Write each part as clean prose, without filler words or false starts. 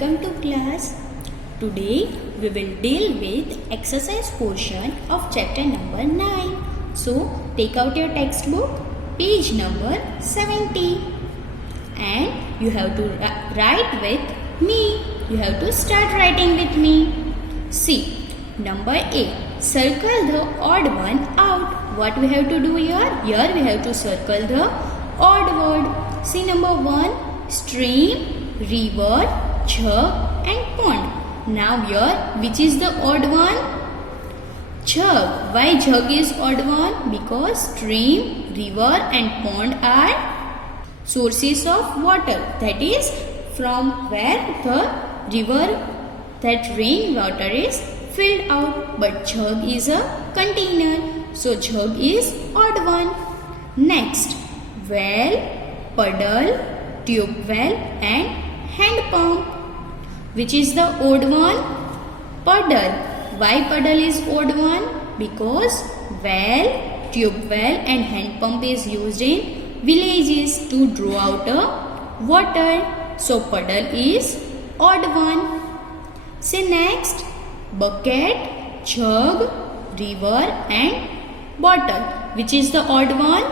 welcome to class. Today we will deal with exercise portion of chapter number 9. So take out your textbook, page number 70, and you have to write with me. You have to start writing with me. See, number A, circle the odd one out. What we have to do here? Here we have to circle the odd word. See number 1, stream, river, jug and pond. Now here, which is the odd one? Jug. Why jug is odd one? Because stream, river and pond are sources of water. That is from where the river, that rain water is filled out. But jug is a container. So jug is odd one. Next, well, puddle, tube well and hand pump. Which is the odd one? Puddle. Why puddle is odd one? Because well, tube well and hand pump is used in villages to draw out a water. So puddle is odd one. Say next, bucket, jug, river and bottle. Which is the odd one?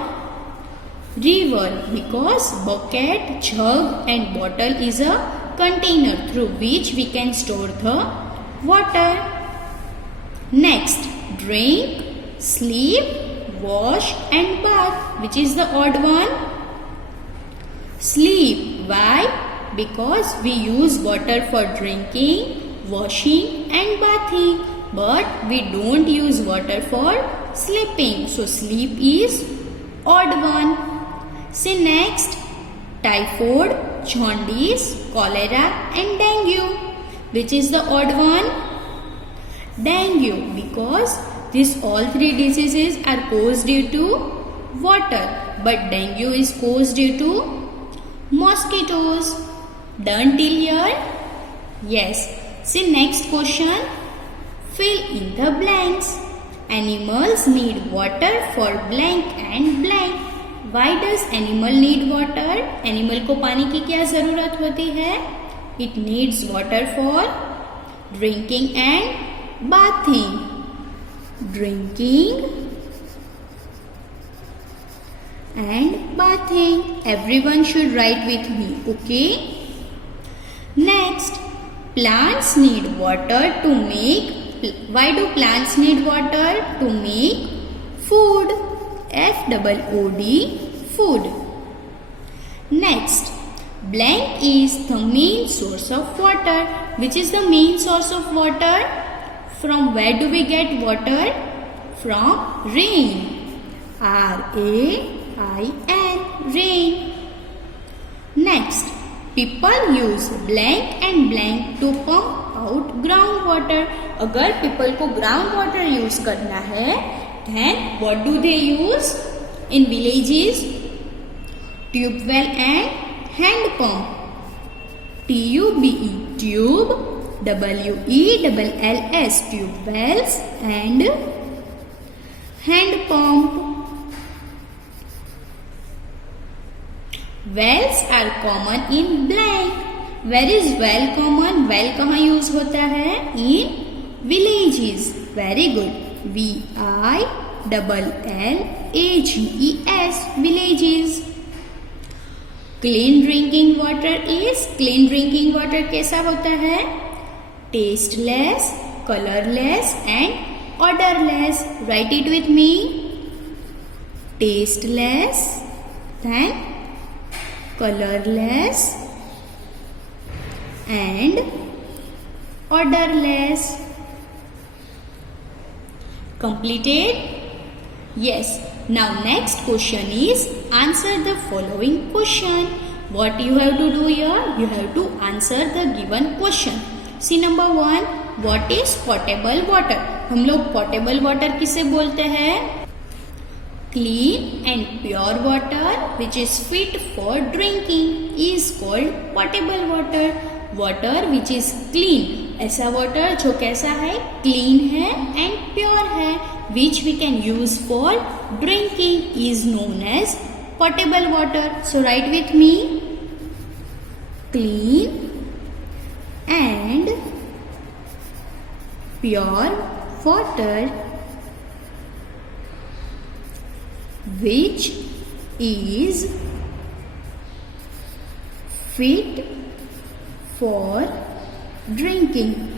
River, because bucket, jug and bottle is a container through which we can store the water. Next, drink, sleep, wash and bath. Which is the odd one? Sleep. Why? Because we use water for drinking, washing and bathing, but we don't use water for sleeping. So sleep is odd one. Say next, typhoid, jaundice, cholera and dengue. Which is the odd one? Dengue, because these all three diseases are caused due to water, but dengue is caused due to mosquitoes. Done till here? Yes. See next question. Fill in the blanks. Animals need water for blank and blank. Why does animal need water? Animal को पानी की क्या जरूरत होती है? It needs water for drinking and bathing. Drinking and bathing. Everyone should write with me, okay? Next, plants need water to make. Why do plants need water? To make food. Food, food. Next, blank is the main source of water. Which is the main source of water? From where do we get water? From rain. R-A-I-N, rain. Next, people use blank and blank to pump out groundwater. अगर people को groundwater use करना है, then what do they use in villages? Tube well and hand pump. T-U-B-E, tube, W-E-L-L-S, tube wells and hand pump. Wells are common in blank. Where is well common? Well कहाँ use होता है? In villages. Very good. V-I-L-L-A-G-E-S, villages. Clean drinking water is, clean drinking water कैसा होता है? Tasteless, colorless and odorless. Write it with me. Tasteless, then colorless and odorless. Completed? Yes. Now next question is answer the following question. What you have to do here? You have to answer the given question. See number 1. What is potable water? हम लोग potable water किसे बोलते हैं? Clean and pure water which is fit for drinking is called potable water. Water which is clean, ऐसा water जो कैसा है? Clean है and pure है, which we can use for drinking is known as potable water. So write with me. Clean and pure water which is fit for drinking.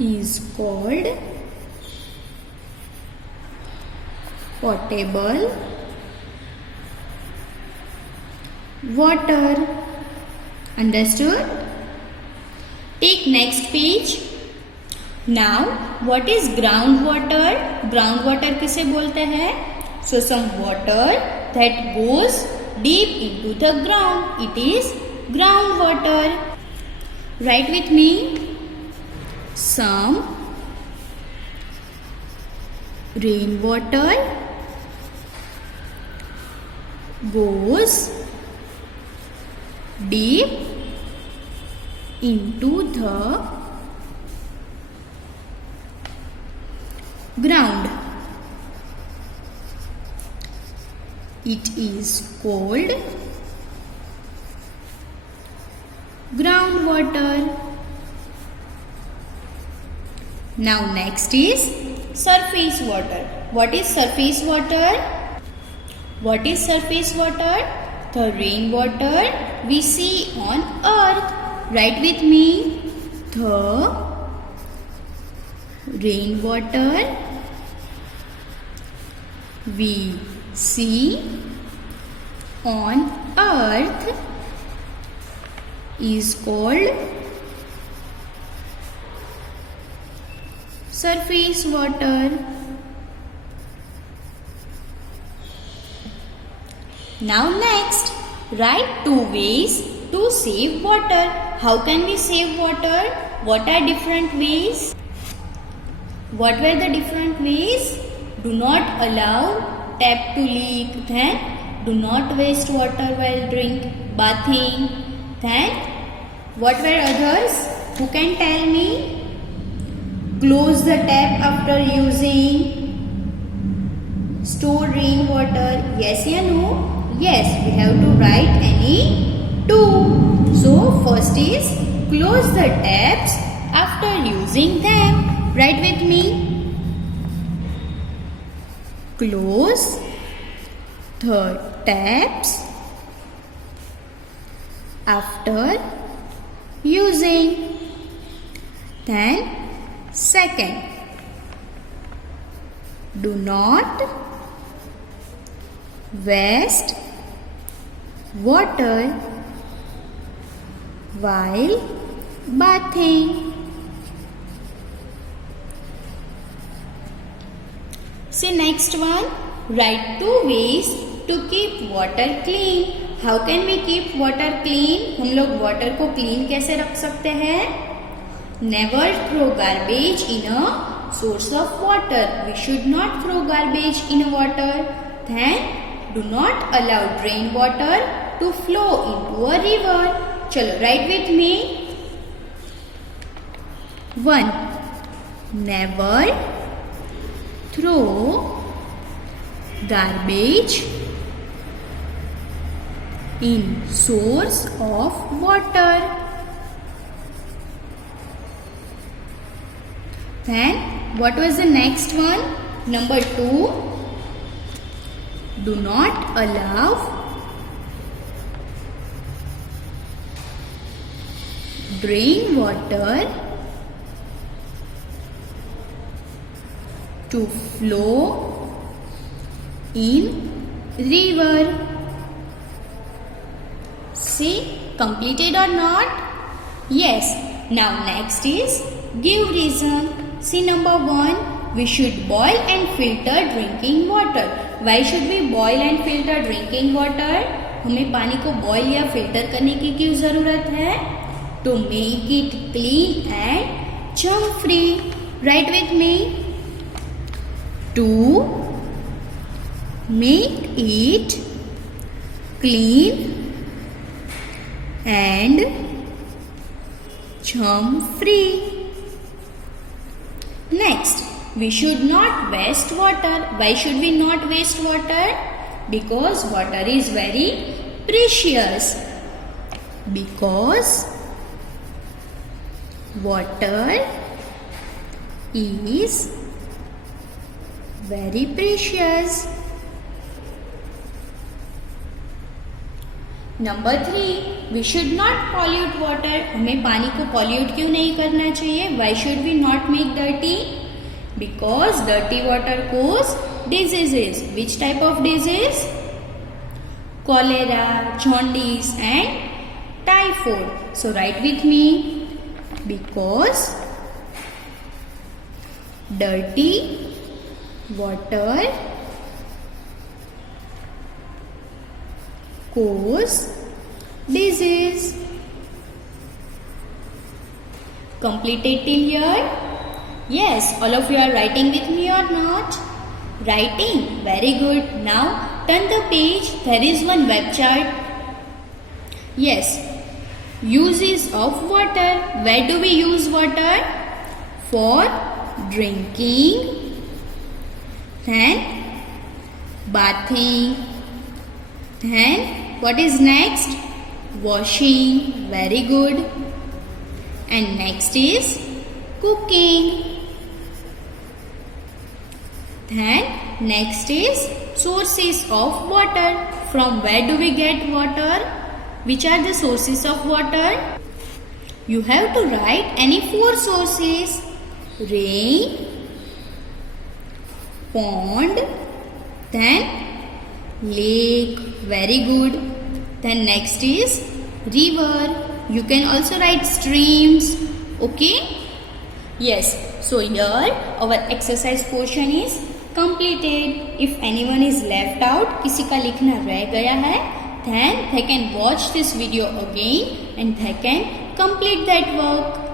Is called potable water. Understood? Take next page. Now, what is groundwater? Groundwater किसे बोलते हैं? So, some water that goes deep into the ground. It is groundwater. Write with me. Some rainwater goes deep into the ground. It is called groundwater. Now next is surface water. What is surface water? What is surface water? The rainwater we see on earth. Write with me. The rainwater we see on earth is called surface water. Now next, write 2 ways to save water. How can we save water? What are different ways? What were the different ways? Do not allow tap to leak. Then do not waste water while bathing. Then what were others? Who can tell me? Close the tap after using. Store rainwater. Yes or no? Yes, we have to write any 2. So, first is close the taps after using them. Write with me. Close the taps after using. Then, second, do not waste water while bathing. See next one. Write 2 ways to keep water clean. How can we keep water clean? हम लोग water को clean कैसे रख सकते हैं? Never throw garbage in a source of water. We should not throw garbage in water. Then do not allow drain water to flow into a river. चलो write with me. 1. Never throw garbage in source of water. Then what was the next one? Number 2. Do not allow drain water to flow in river. See, completed or not? Yes. Now next is give reason. See number 1. We should boil and filter drinking water. Why should we boil and filter drinking water? हमें पानी को boil या filter करने की क्यों ज़रूरत है? To make it clean and germ free. Write with me. To make it clean and germ free. Next, we should not waste water. Why should we not waste water? Because water is very precious because water is very precious. Number 3, we should not pollute water. हमें पानी को pollute क्यों नहीं करना चाहिए? Why should we not make dirty? Because dirty water cause diseases. Which type of disease? Cholera, jaundice and typhoid. So write with me. Because dirty water cause disease. Completed till here? Yes, all of you are writing with me or not? Writing, very good. Now turn the page. There is one web chart. Yes, uses of water. Where do we use water? For drinking, then bathing, then what is next? Washing, very good. And next is cooking. Then next is sources of water. From where do we get water? Which are the sources of water? You have to write any 4 sources. Rain, pond, then lake, very good. Then next is river. You can also write streams. Okay? Yes. So here our exercise portion is completed. If anyone is left out, किसी का लिखना रह गया है, then they can watch this video again and they can complete that work.